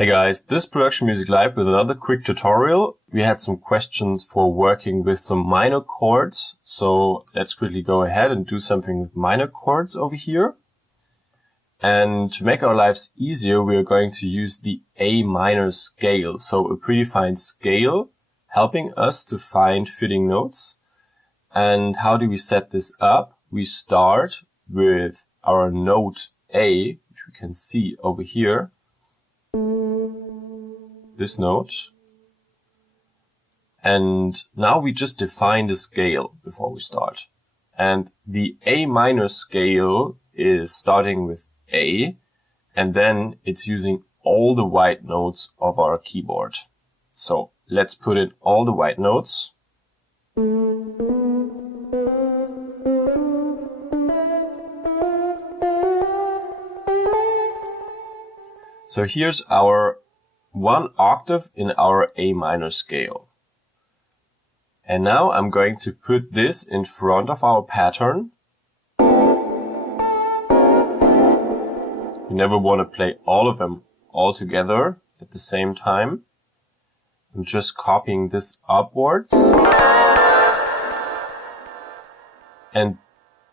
Hey guys, this is Production Music Live with another quick tutorial. We had some questions for working with some minor chords, so let's quickly go ahead and do something with minor chords over here. And to make our lives easier, we are going to use the A minor scale, so a predefined scale helping us to find fitting notes. And how do we set this up? We start with our note A, which we can see over here. This note, and now we just define the scale before we start, and the A minor scale is starting with A, and then it's using all the white notes of our keyboard. So let's put in all the white notes. So here's our one octave in our A minor scale. And now I'm going to put this in front of our pattern. You never want to play all of them all together at the same time. I'm just copying this upwards and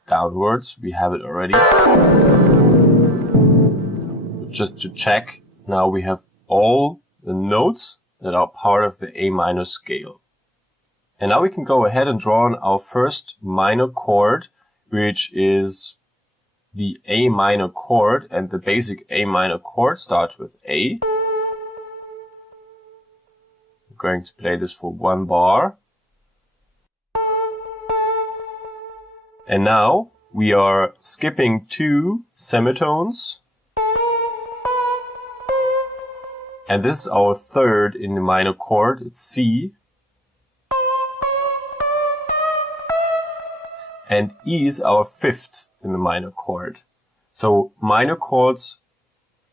downwards. We have it already. Just to check, now we have all the notes that are part of the A minor scale. And now we can go ahead and draw on our first minor chord, which is the A minor chord, and the basic A minor chord starts with A. I'm going to play this for one bar. And now we are skipping two semitones. And this is our third in the minor chord, it's C. And E is our fifth in the minor chord. So minor chords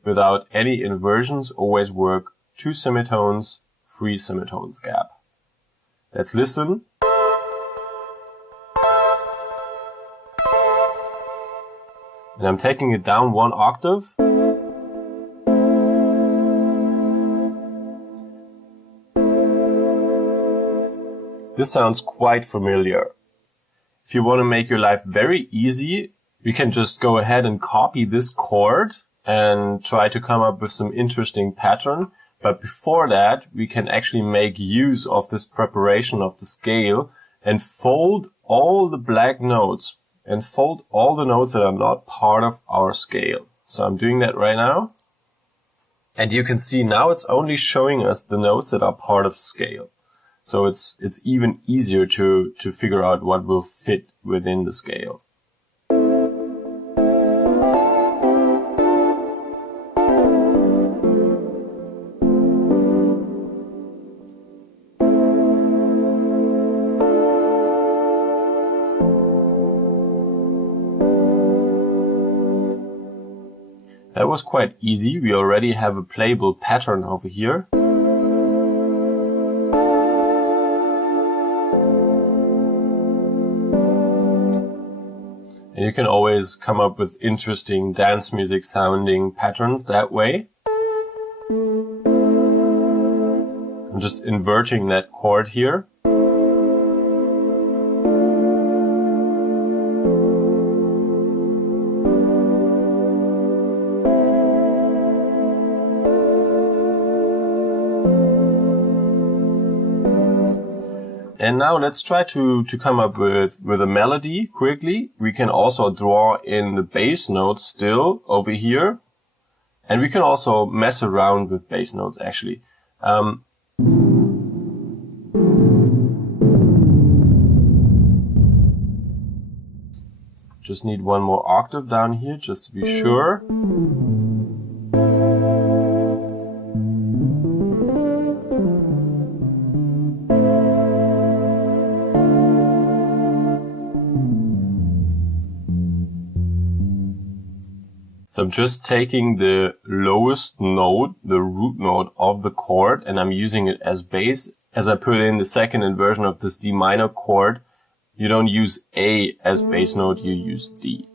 without any inversions always work 2 semitones, 3 semitones gap. Let's listen. And I'm taking it down 1 octave. This sounds quite familiar. If you want to make your life very easy, you can just go ahead and copy this chord and try to come up with some interesting pattern. But before that, we can actually make use of this preparation of the scale and fold all the black notes and fold all the notes that are not part of our scale. So I'm doing that right now. And you can see now it's only showing us the notes that are part of the scale. So it's even easier to figure out what will fit within the scale. That was quite easy. We already have a playable pattern over here. And you can always come up with interesting dance music sounding patterns that way. I'm just inverting that chord here. And now let's try to come up with a melody quickly. We can also draw in the bass notes still over here. And we can also mess around with bass notes actually. Just need one more octave down here just to be sure. So I'm just taking the lowest note, the root note of the chord, and I'm using it as bass. As I put in the second inversion of this D minor chord, you don't use A as bass note, you use D.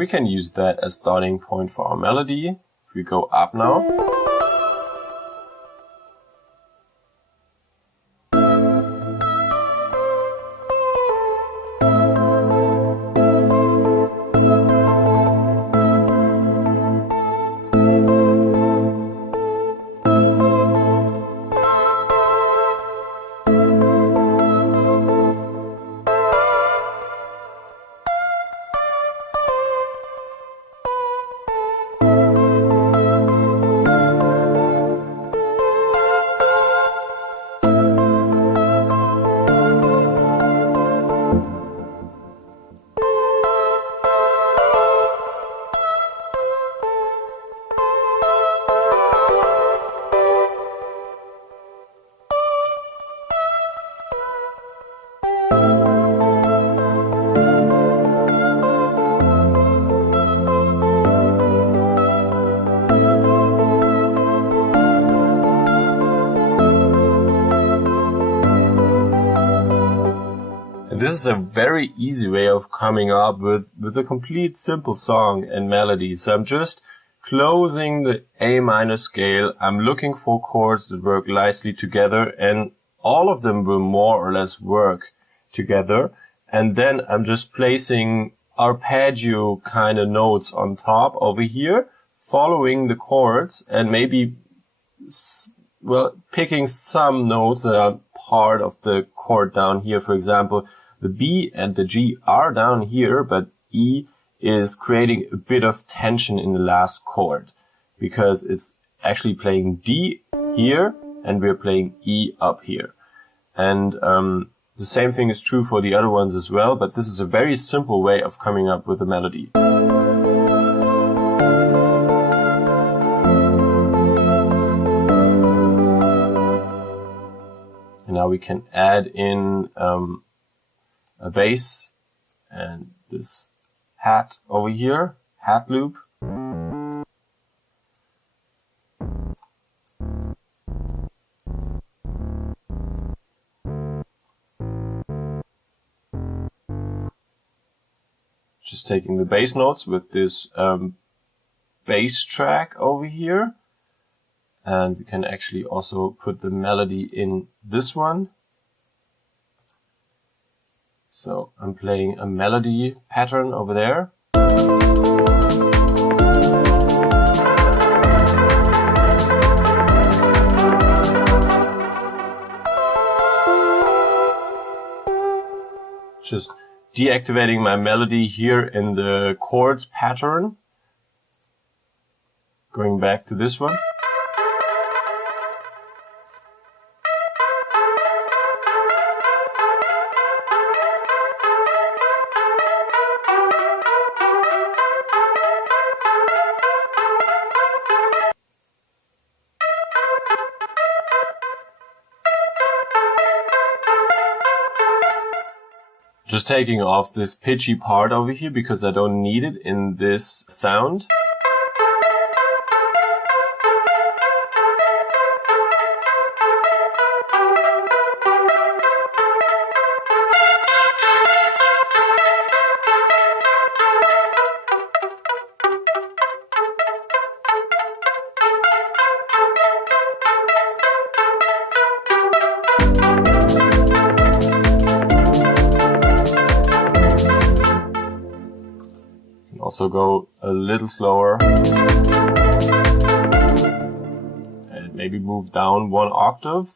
We can use that as starting point for our melody. If we go up now. This is a very easy way of coming up with a complete simple song and melody. So I'm just closing the A minor scale. I'm looking for chords that work nicely together, and all of them will more or less work together. And then I'm just placing arpeggio kind of notes on top over here, following the chords, and maybe, well, picking some notes that are part of the chord down here. For example, the B and the G are down here, but E is creating a bit of tension in the last chord because it's actually playing D here and we're playing E up here. And the same thing is true for the other ones as well, but this is a very simple way of coming up with a melody. And now we can add in a bass and this hat over here, hat loop. Just taking the bass notes with this bass track over here. And we can actually also put the melody in this one. So I'm playing a melody pattern over there. Just deactivating my melody here in the chords pattern. Going back to this one. Just taking off this pitchy part over here because I don't need it in this sound. Also go a little slower and maybe move down one octave.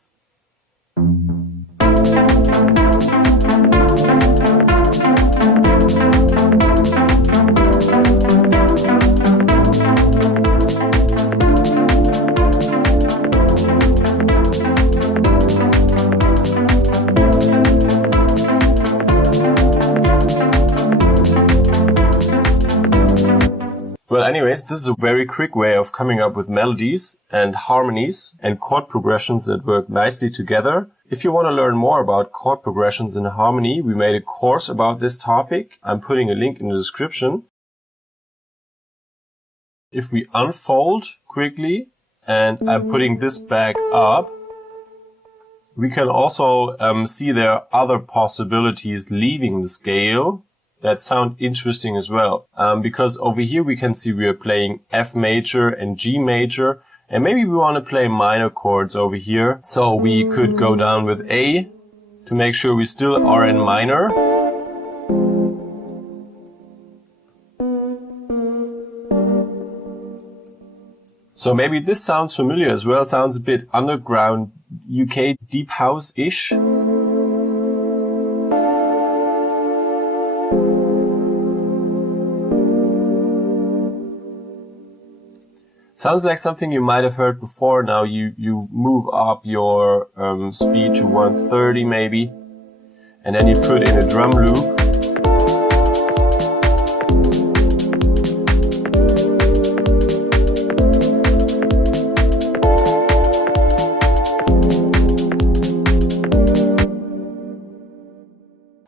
Well, anyways, this is a very quick way of coming up with melodies and harmonies and chord progressions that work nicely together. If you want to learn more about chord progressions and harmony, we made a course about this topic. I'm putting a link in the description. If we unfold quickly, and I'm putting this back up, we can also see there are other possibilities leaving the scale that sound interesting as well. Because over here we can see we are playing F major and G major. And maybe we want to play minor chords over here. So we could go down with A to make sure we still are in minor. So maybe this sounds familiar as well. Sounds a bit underground UK deep house-ish. Sounds like something you might have heard before. Now you move up your speed to 130 maybe, and then you put in a drum loop.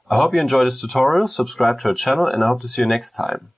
I hope you enjoyed this tutorial, subscribe to our channel, and I hope to see you next time.